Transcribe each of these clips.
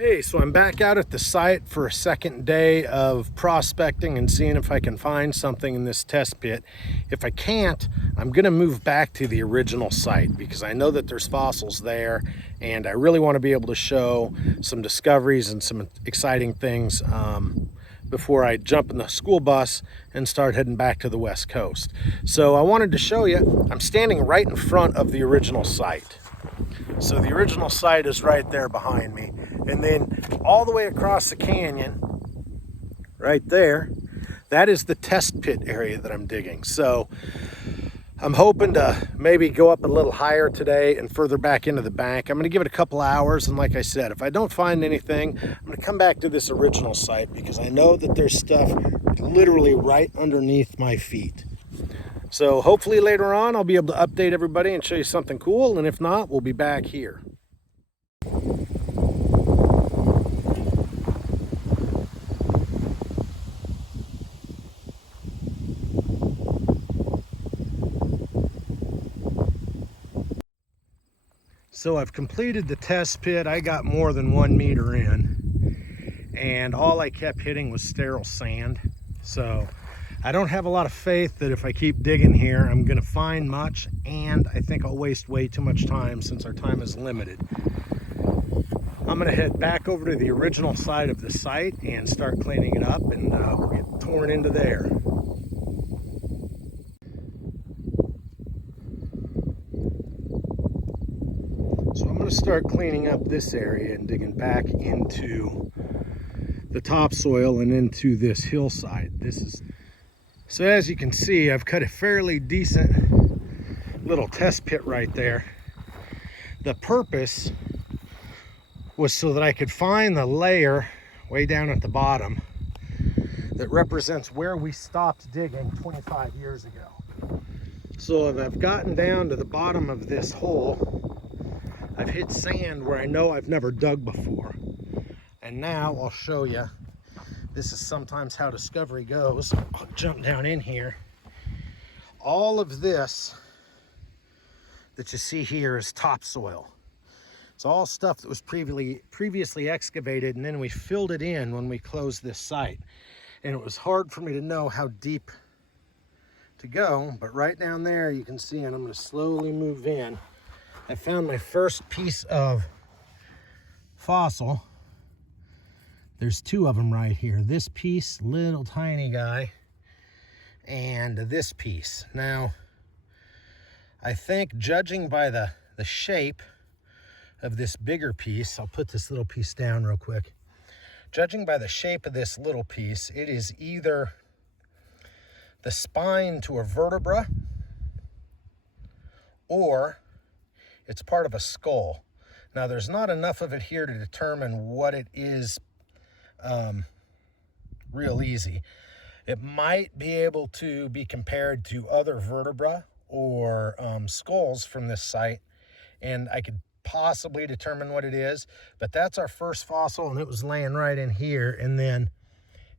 Hey, so I'm back out at the site for a second day of prospecting and seeing if I can find something in this test pit. If I can't, I'm gonna move back to the original site because I know that there's fossils there and I really want to be able to show some discoveries and some exciting things before I jump in the school bus and start heading back to the West Coast. So I wanted to show you, I'm standing right in front of the original site. So the original site is right there behind me. And then all the way across the canyon, right there, that is the test pit area that I'm digging. So I'm hoping to maybe go up a little higher today and further back into the bank. I'm gonna give it a couple hours, and like I said, if I don't find anything, I'm gonna come back to this original site because I know that there's stuff literally right underneath my feet. So hopefully later on I'll be able to update everybody and show you something cool, and if not, we'll be back here. So I've completed the test pit. I got more than 1 meter in, and all I kept hitting was sterile sand. So I don't have a lot of faith that if I keep digging here, I'm gonna find much, and I think I'll waste way too much time since our time is limited. I'm gonna head back over to the original side of the site and start cleaning it up, and we'll get torn into there. So I'm gonna start cleaning up this area and digging back into the topsoil and into this hillside. So as you can see, I've cut a fairly decent little test pit right there. The purpose was so that I could find the layer way down at the bottom that represents where we stopped digging 25 years ago. So if I've gotten down to the bottom of this hole, I've hit sand where I know I've never dug before. And now I'll show you. This is sometimes how discovery goes. I'll jump down in here. All of this that you see here is topsoil. It's all stuff that was previously excavated, and then we filled it in when we closed this site. And it was hard for me to know how deep to go, but right down there you can see, and I'm going to slowly move in. I found my first piece of fossil. There's two of them right here. This piece, little tiny guy, and this piece. Now, I think judging by the shape of this bigger piece, I'll put this little piece down real quick. Judging by the shape of this little piece, it is either the spine to a vertebra or it's part of a skull. Now, there's not enough of it here to determine what it is real easy. It might be able to be compared to other vertebra or skulls from this site, and I could possibly determine what it is, but that's our first fossil, and it was laying right in here. And then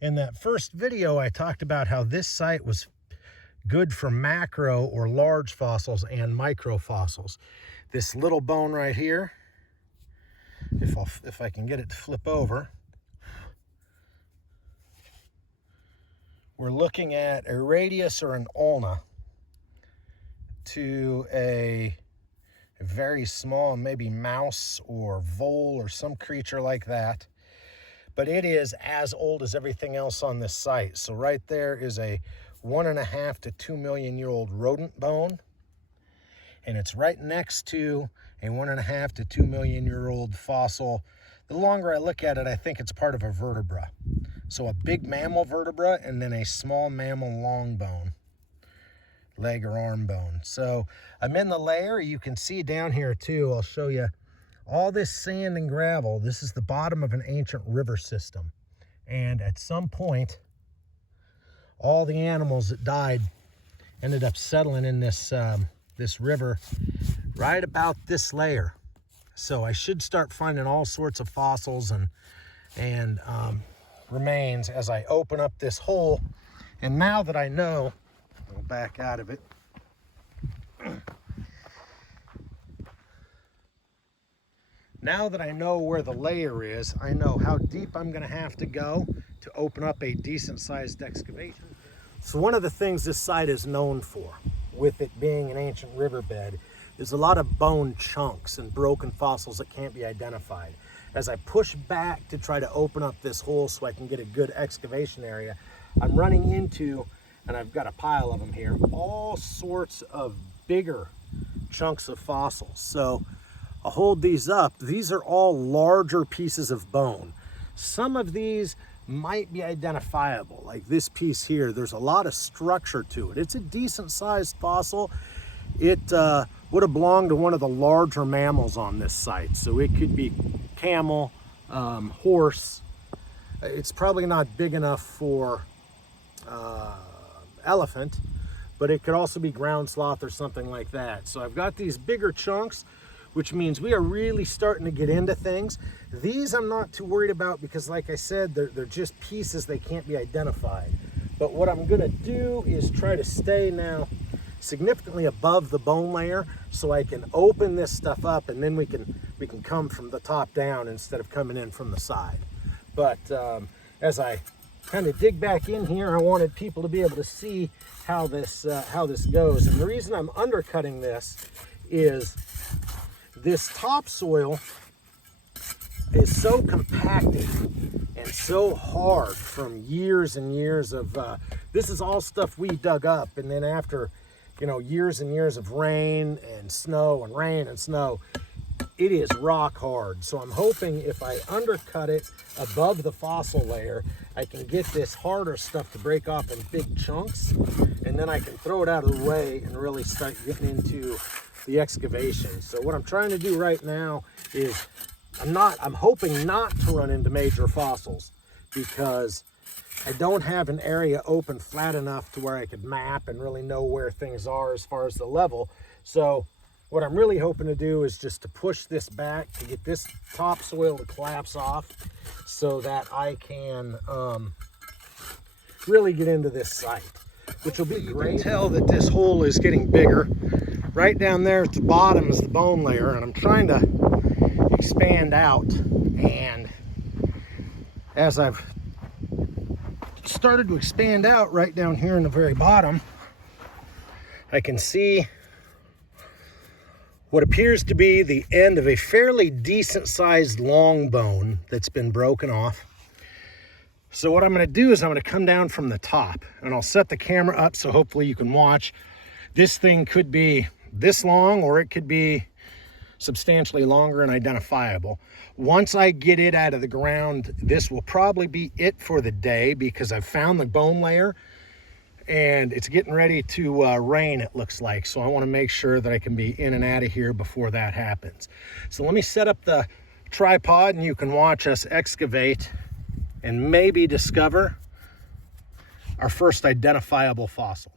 in that first video, I talked about how this site was good for macro or large fossils and micro fossils. This little bone right here, if I can get it to flip over, we're looking at a radius or an ulna to a very small, maybe mouse or vole or some creature like that. But it is as old as everything else on this site. So right there is a 1.5 to 2 million year old rodent bone. And it's right next to a 1.5 to 2 million year old fossil. The longer I look at it, I think it's part of a vertebra. So a big mammal vertebra and then a small mammal long bone, leg or arm bone. So I'm in the layer. You can see down here too, I'll show you all this sand and gravel. This is the bottom of an ancient river system. And at some point, all the animals that died ended up settling in this, this river right about this layer. So I should start finding all sorts of fossils and remains as I open up this hole. And now that I know, I'll back out of it. Now that I know where the layer is, I know how deep I'm going to have to go to open up a decent sized excavation. So one of the things this site is known for, with it being an ancient riverbed, is a lot of bone chunks and broken fossils that can't be identified. As I push back to try to open up this hole so I can get a good excavation area, I'm running into, and I've got a pile of them here, all sorts of bigger chunks of fossils. So I'll hold these up. These are all larger pieces of bone. Some of these might be identifiable, like this piece here. There's a lot of structure to it. It's a decent sized fossil. It would have belonged to one of the larger mammals on this site. So it could be camel, horse. It's probably not big enough for elephant, but it could also be ground sloth or something like that. So I've got these bigger chunks, which means we are really starting to get into things. These I'm not too worried about because, like I said, they're just pieces, they can't be identified. But what I'm gonna do is try to stay now significantly above the bone layer so I can open this stuff up, and then we can come from the top down instead of coming in from the side. But as I kind of dig back in here, I wanted people to be able to see how this goes. And the reason I'm undercutting this is this topsoil is so compacted and so hard from years and years of this is all stuff we dug up, and then after, you know, years and years of rain and snow and rain and snow, it is rock hard. So I'm hoping if I undercut it above the fossil layer, I can get this harder stuff to break off in big chunks, and then I can throw it out of the way and really start getting into the excavation. So what I'm trying to do right now is I'm hoping not to run into major fossils, because I don't have an area open flat enough to where I could map and really know where things are as far as the level. So what I'm really hoping to do is just to push this back to get this topsoil to collapse off so that I can really get into this site, which will be great. You can tell that this hole is getting bigger. Right down there at the bottom is the bone layer, and I'm trying to expand out. And as I've started to expand out right down here in the very bottom, I can see what appears to be the end of a fairly decent sized long bone that's been broken off. So what I'm going to do is I'm going to come down from the top, and I'll set the camera up so hopefully you can watch. This thing could be this long, or it could be substantially longer and identifiable. Once I get it out of the ground, this will probably be it for the day, because I've found the bone layer and it's getting ready to rain, it looks like. So I want to make sure that I can be in and out of here before that happens. So let me set up the tripod and you can watch us excavate and maybe discover our first identifiable fossil.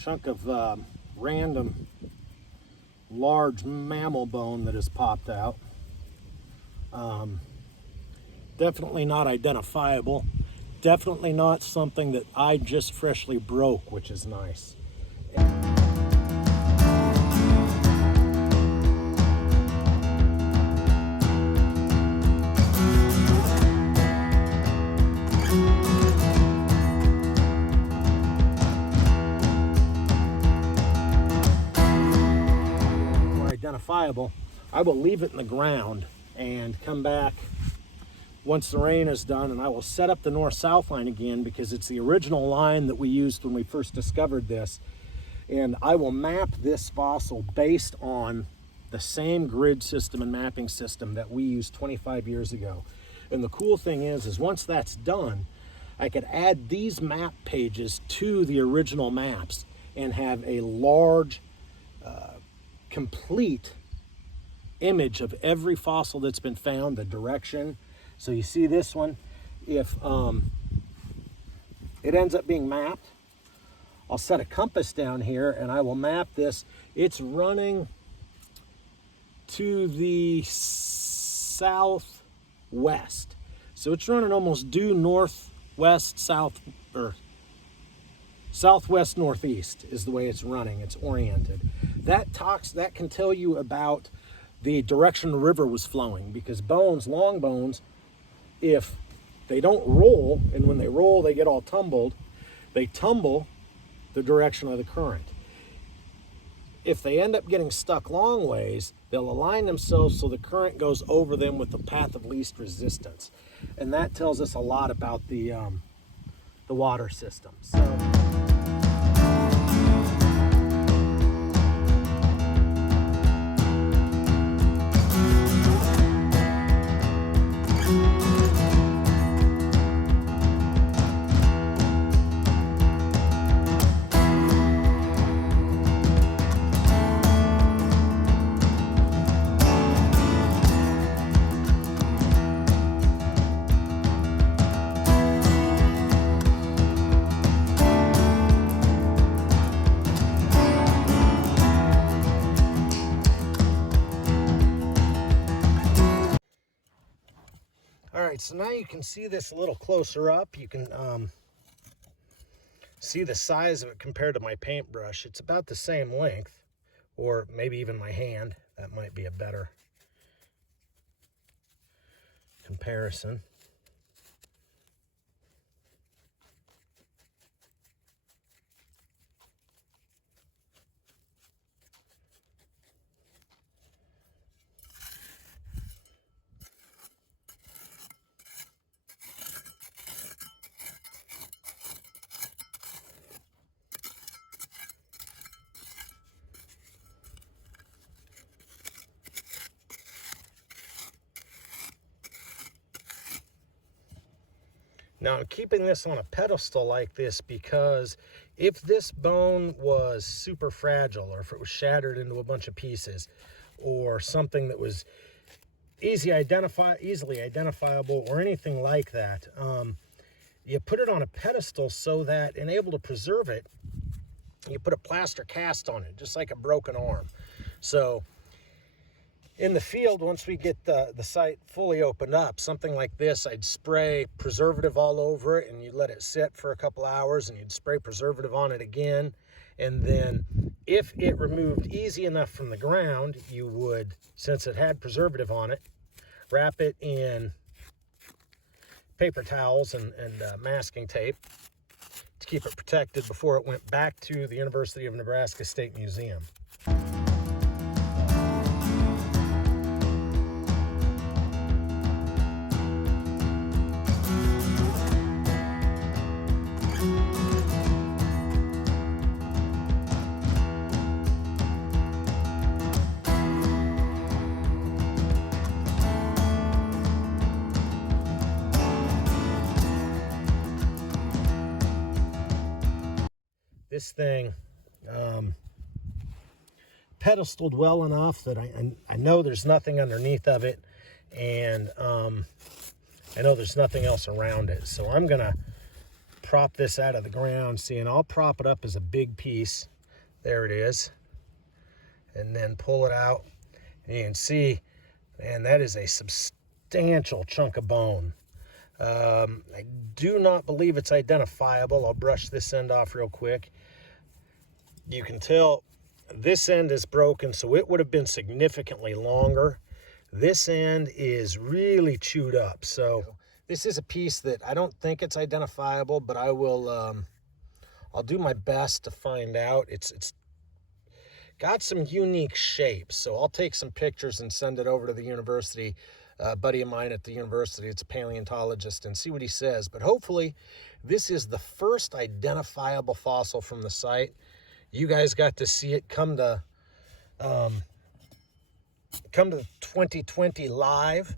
Chunk of random large mammal bone that has popped out. Definitely not identifiable. Definitely not something that I just freshly broke, which is nice. Identifiable, I will leave it in the ground and come back once the rain is done, and I will set up the north-south line again, because it's the original line that we used when we first discovered this, and I will map this fossil based on the same grid system and mapping system that we used 25 years ago. And the cool thing is once that's done, I could add these map pages to the original maps, and have a large, complete image of every fossil that's been found, the direction. So you see this one, if it ends up being mapped, I'll set a compass down here and I will map this. It's running to the southwest. So it's running almost due northwest, south, or southwest northeast is the way it's running. It's oriented. That can tell you about the direction the river was flowing, because bones, long bones, if they don't roll, and when they roll they get all tumbled, they tumble the direction of the current. If they end up getting stuck long ways, they'll align themselves so the current goes over them with the path of least resistance. And that tells us a lot about the water system. So so now you can see this a little closer up. You can see the size of it compared to my paintbrush. It's about the same length, or maybe even my hand. That might be a better comparison. Now I'm keeping this on a pedestal like this because if this bone was super fragile, or if it was shattered into a bunch of pieces, or something that was easily identifiable, or anything like that, you put it on a pedestal so that, and able to preserve it, you put a plaster cast on it, just like a broken arm. So in the field, once we get the site fully opened up, something like this, I'd spray preservative all over it, and you let it sit for a couple hours, and you'd spray preservative on it again. And then if it removed easy enough from the ground, you would, since it had preservative on it, wrap it in paper towels and masking tape to keep it protected before it went back to the University of Nebraska State Museum. This thing pedestaled well enough that I know there's nothing underneath of it, and I know there's nothing else around it. So I'm gonna prop this out of the ground. See, and I'll prop it up as a big piece. There it is. And then pull it out, and you can see, man, that is a substantial chunk of bone. I do not believe it's identifiable. I'll brush this end off real quick. You can tell this end is broken, so it would have been significantly longer. This end is really chewed up. So this is a piece that I don't think it's identifiable, but I will, I'll do my best to find out. It's got some unique shapes, so I'll take some pictures and send it over to the university. A buddy of mine at the university, it's a paleontologist, and see what he says. But hopefully this is the first identifiable fossil from the site. You guys got to see it come to 2020 live.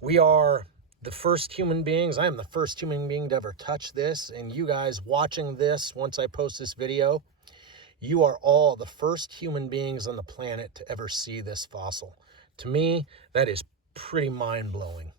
We are the first human beings. I am the first human being to ever touch this, and you guys watching this once I post this video, You are all the first human beings on the planet to ever see this fossil. To me, that is pretty mind-blowing.